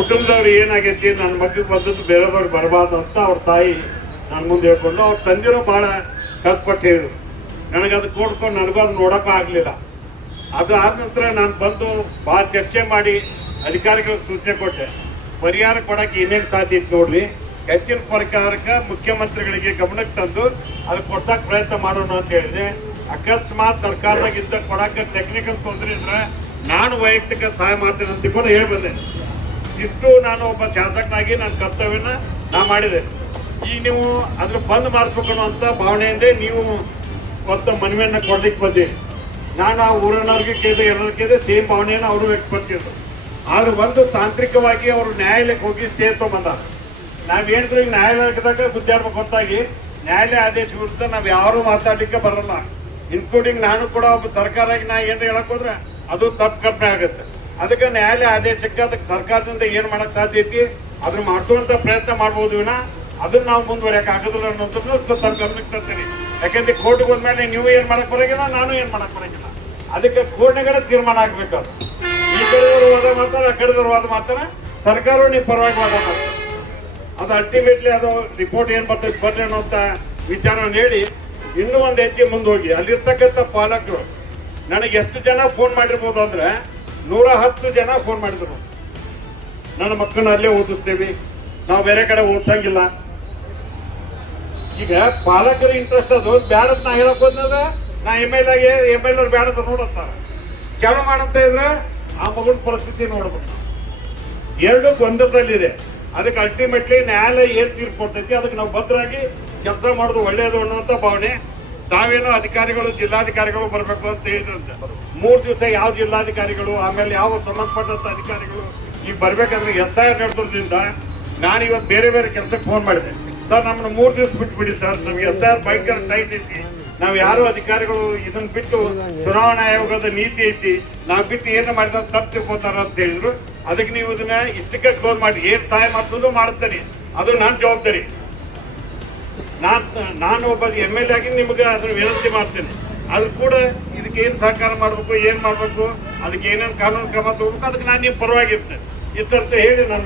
ಕುಟುಂಬದವ್ರು ಏನಾಗೈತಿ ನನ್ನ ಮಗಗೆ ಬಂದದ್ದು ಬೇರೆದವ್ರಿಗೆ ಬರಬಾರ್ದು ಅಂತ ಅವ್ರ ತಾಯಿ ನನ್ನ ಮುಂದೆ ಹೇಳ್ಕೊಂಡು ಅವ್ರ ತಂದಿರೋ ಭಾಳ ಕಲ್ಪಟ್ಟು ಹೇಳಿದ್ರು. ನನಗದು ಕೊಡ್ಕೊಂಡು ನನಗೂ ಅದು ನೋಡೋಕ್ಕೂ ಆಗಲಿಲ್ಲ. ಅದು ಆದ ನಂತರ ನಾನು ಬಂದು ಭಾಳ ಚರ್ಚೆ ಮಾಡಿ ಅಧಿಕಾರಿಗಳಿಗೆ ಸೂಚನೆ ಕೊಟ್ಟೆ. ಪರಿಹಾರ ಕೊಡೋಕ್ಕೆ ಏನೇನು ಸಾಧ್ಯ ಇತ್ತು ನೋಡ್ರಿ, ಹೆಚ್ಚಿನ ಪರಿಹಾರಕ್ಕೆ ಮುಖ್ಯಮಂತ್ರಿಗಳಿಗೆ ಗಮನಕ್ಕೆ ತಂದು ಅದು ಕೊಡ್ಸೋಕೆ ಪ್ರಯತ್ನ ಮಾಡೋಣ ಅಂತ ಹೇಳಿದೆ. ಅಕಸ್ಮಾತ್ ಸರ್ಕಾರದಾಗ ಇದ್ದ ಕೊಡೋಕ್ಕೆ ಟೆಕ್ನಿಕಲ್ ತೊಂದರೆ ಇದ್ರೆ ನಾನು ವೈಯಕ್ತಿಕ ಸಹಾಯ ಮಾಡ್ತೇನೆ ಅಂತ ಕೂಡ ಹೇಳಿ ಬಂದೆ. ಇಷ್ಟು ನಾನು ಒಬ್ಬ ಶಾಸಕನಾಗಿ ನನ್ನ ಕರ್ತವ್ಯನ ನಾ ಮಾಡಿದೆ. ಈಗ ನೀವು ಅದ್ರ ಬಂದ್ ಮಾಡಿಸ್ಬೇಕು ಅನ್ನೋಂಥ ಭಾವನೆಯಿಂದ ನೀವು ಒಂದು ಮನವಿಯನ್ನು ಕೊಡ್ಲಿಕ್ಕೆ ಬಂದೀವಿ. ನಾನು ಆ ಊರಿನವ್ರಿಗೆ ಕೇಳಿದೆ, ಎಲ್ಲರ ಕೇಳಿದೆ, ಸೇಮ್ ಭಾವನೆಯನ್ನು ಅವರು ವ್ಯಕ್ತಪಡಿಸಿದ್ರು. ಆದ್ರೆ ಒಂದು ತಾಂತ್ರಿಕವಾಗಿ ಅವರು ನ್ಯಾಯಾಲಯಕ್ಕೆ ಹೋಗಿ ಸ್ಟೇ ತೊಗೊಂಬಂದ. ನಾವು ಹೇಳಿದ್ರು ಈಗ ನ್ಯಾಯಾಲಯದಾಗ ಗುದ್ದಾಡ್ಬೇಕು ಹೊತ್ತಾಗಿ ನ್ಯಾಯಾಲಯ ಆದೇಶ ವಿರುದ್ಧ ನಾವು ಯಾರು ಮಾತಾಡ್ಲಿಕ್ಕೆ ಬರಲ್ಲ, ಇನ್ಕ್ಲೂಡಿಂಗ್ ನಾನು ಕೂಡ ಒಬ್ಬ ಸರ್ಕಾರಕ್ಕೆ ನಾ ಏನು ಹೇಳಕ್ ಹೋದ್ರೆ ಅದು ತಪ್ಪು ಕಲ್ಪನೆ ಆಗುತ್ತೆ. ಅದಕ್ಕೆ ನ್ಯಾಯಾಲಯ ಆದೇಶಕ್ಕೆ ಅದಕ್ಕೆ ಸರ್ಕಾರದಿಂದ ಏನು ಮಾಡಕ್ ಸಾಧ್ಯ ಐತಿ ಅದನ್ನ ಮಾಡಿಸುವಂತ ಪ್ರಯತ್ನ ಮಾಡ್ಬೋದು ವಿನ ಅದನ್ನ ನಾವು ಮುಂದುವರಿಯಕ್ಕೆ ಆಗೋದಿಲ್ಲ ಅನ್ನೋದನ್ನು ತಮ್ಮ ಗಮನಕ್ಕೆ ತರ್ತೀನಿ. ಯಾಕಂದ್ರೆ ಕೋರ್ಟ್ಗೆ ಬಂದ್ಮೇಲೆ ನೀವು ಏನು ಮಾಡಕ್ ಬರೋಂಗಿಲ್ಲ, ನಾನು ಏನು ಮಾಡಕ್ ಬರೋಂಗಿಲ್ಲ. ಅದಕ್ಕೆ ಕೋರ್ಟ್ನಾಗ ತೀರ್ಮಾನ ಆಗ್ಬೇಕು. ಈ ಕಡೆದವರು ವಾದ ಮಾಡ್ತಾರೆ, ಆ ಕಡೆದವರು ವಾದ ಮಾಡ್ತಾರೆ, ಸರ್ಕಾರವು ನೀವು ಪರವಾಗಿ ವಾದ ಮಾಡ್ತಾರೆ. ಅದು ಅಲ್ಟಿಮೇಟ್ಲಿ ಅದು ರಿಪೋರ್ಟ್ ಏನು ಬರ್ತದೆ ಬರ್ರಿ ಅನ್ನೋಂಥ ವಿಚಾರವನ್ನು ಹೇಳಿ ಇನ್ನೂ ಒಂದು ಹೆಜ್ಜೆ ಮುಂದೆ ಹೋಗಿ ಅಲ್ಲಿರ್ತಕ್ಕಂಥ ಪಾಲಕರು ನನಗೆ ಎಷ್ಟು ಜನ ಫೋನ್ ಮಾಡಿರ್ಬೋದು ಅಂದ್ರೆ 110 ಜನ ಫೋನ್ ಮಾಡಿದ್ರು. ನನ್ನ ಮಕ್ಕಳನ್ನ ಅಲ್ಲೇ ಓದಿಸ್ತೇವೆ, ನಾವು ಬೇರೆ ಕಡೆ ಓದಿಸಂಗಿಲ್ಲ. ಈಗ ಪಾಲಕರ ಇಂಟ್ರೆಸ್ಟ್ ಅದು ಬ್ಯಾಡತ್ ನಾ ಹೇಳಕ್ ಹೋದ್ರೆ ನಾ ಎಮ್.ಎಲ್.ಎ ಅವ್ರು ಬ್ಯಾಡದ ನೋಡತ್ತಾರೆ. ಚಾಲು ಮಾಡಂತ ಇದ್ರೆ ಆ ಮಗನ ಪರಿಸ್ಥಿತಿ ನೋಡ್ಬೇಕು. ಎರಡು ಗೊಂದಲದಲ್ಲಿದೆ. ಅದಕ್ಕೆ ಅಲ್ಟಿಮೇಟ್ಲಿ ನ್ಯಾಯಾಲಯ ಏನು ತೀರ್ಪು ಕೊಡ್ತೈತಿ ಅದಕ್ಕೆ ನಾವು ಭದ್ರಾಗಿ ಕೆಲಸ ಮಾಡೋದು ಒಳ್ಳೆಯದು ಅನ್ನೋಂಥ ಭಾವನೆ. ತಾವೇನೋ ಅಧಿಕಾರಿಗಳು ಜಿಲ್ಲಾಧಿಕಾರಿಗಳು ಬರಬೇಕು ಅಂತ ಹೇಳಿದ್ರಂತೆ. 3 ದಿವಸ ಯಾವ ಜಿಲ್ಲಾಧಿಕಾರಿಗಳು ಆಮೇಲೆ ಯಾವ ಸಂಬಂಧಪಟ್ಟಂತ ಅಧಿಕಾರಿಗಳು ಈಗ ಬರ್ಬೇಕಂದ್ರೆ SIR ನಡೆದ್ರಿಂದ ನಾನು ಇವತ್ತು ಬೇರೆ ಬೇರೆ ಕೆಲಸಕ್ಕೆ ಫೋನ್ ಮಾಡಿದೆ. ಸರ್ ನಮ್ಮನ್ನು 3 ದಿವಸ ಬಿಟ್ಬಿಡಿ ಸರ್, ನಮ್ಗೆ SIR ಭಯಂಕರ ಟೈಟ್ ಐತಿ, ನಾವು ಯಾರು ಅಧಿಕಾರಿಗಳು ಇದನ್ನ ಬಿಟ್ಟು ಚುನಾವಣಾ ಆಯೋಗದ ನೀತಿ ಐತಿ, ನಾವು ಬಿಟ್ಟು ಏನು ಮಾಡಿದ ತಪ್ಪು ತಿಳ್ಕೋತಾರ ಅಂತ ಹೇಳಿದ್ರು. ಅದಕ್ಕೆ ನೀವು ಇದನ್ನ ಇಷ್ಟಕ್ಕೆ ಕ್ಲೋಸ್ ಮಾಡಿ ಏನು ಸಹಾಯ ಮಾಡಿಸೋದು ಮಾಡುತ್ತೇನೆ, ಅದು ನನ್ನ ಜವಾಬ್ದಾರಿ. ನಾನು ಒಬ್ಬ ಎಮ್.ಎಲ್.ಎ ಆಗಿ ನಿಮಗೆ ಅದನ್ನ ವಿನಂತಿ ಮಾಡ್ತೇನೆ. ಅದು ಕೂಡ ಇದಕ್ಕೆ ಏನು ಸಹಕಾರ ಮಾಡಬೇಕು, ಏನು ಮಾಡಬೇಕು, ಅದಕ್ಕೆ ಏನೇನು ಕಾನೂನು ಕ್ರಮ ತಗೋಬೇಕು, ಅದಕ್ಕೆ ನಾನು ನಿಮ್ಮ ಪರವಾಗಿರ್ತೇನೆ ಇತ್ತಂತ ಹೇಳಿ ನನ್ನ